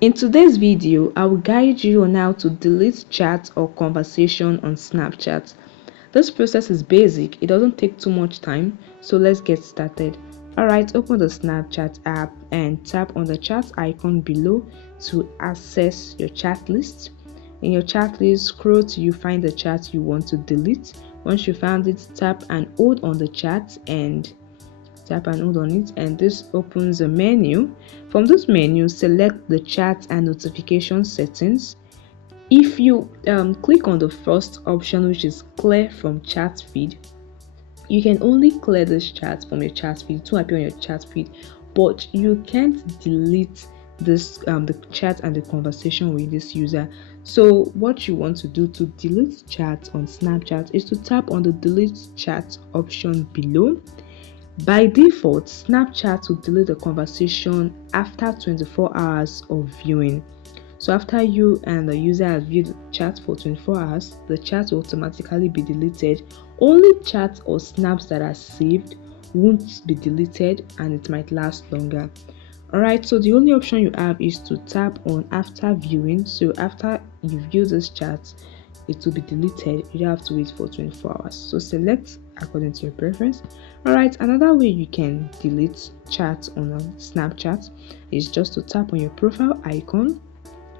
In today's video, I will guide you on how to delete chat or conversation on Snapchat. This process is basic, it doesn't take too much time, so let's get started. Alright, open the Snapchat app and tap on the chat icon below to access your chat list. In your chat list, scroll till you find the chat you want to delete. Once you found it, tap and hold on the chat and hold on it, and this opens a menu. From this menu, select the chat and notification settings. If you click on the first option, which is clear from chat feed, you can only clear this chat from your chat feed to appear on your chat feed, but you can't delete this the chat and the conversation with this user. So what you want to do to delete chat on Snapchat is to tap on the delete chat option below. By default, Snapchat will delete the conversation after 24 hours of viewing. So after you and the user has viewed the chat for 24 hours, the chat will automatically be deleted. Only chats or snaps that are saved won't be deleted, and it might last longer. Alright, so the only option you have is to tap on after viewing. So after you view this chat, it will be deleted. You don't have to wait for 24 hours. So select according to your preference. Alright, another way you can delete chat on Snapchat is just to tap on your profile icon,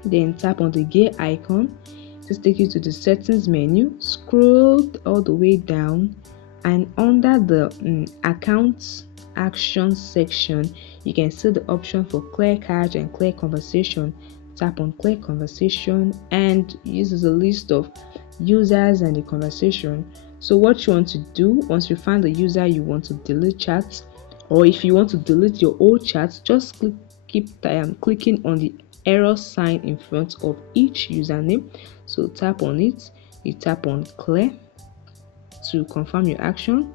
then tap on the gear icon. This takes you to the settings menu. Scroll all the way down, and under the accounts action section, you can see the option for clear cache and clear conversation. Tap on clear conversation, and this is a list of users and the conversation. So what you want to do, once you find the user you want to delete chat, or if you want to delete your old chat, just keep clicking on the arrow sign in front of each username. So tap on it, you tap on clear to confirm your action.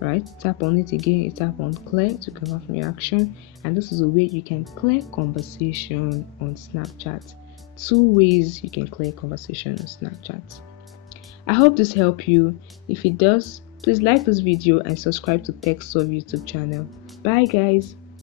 Right, tap on it again, you tap on clear to confirm your action, and this is a way you can clear conversation on Snapchat. 2 ways you can clear conversation on Snapchat. I hope this helped you. If it does, please like this video and subscribe to TechSolve YouTube channel. Bye guys.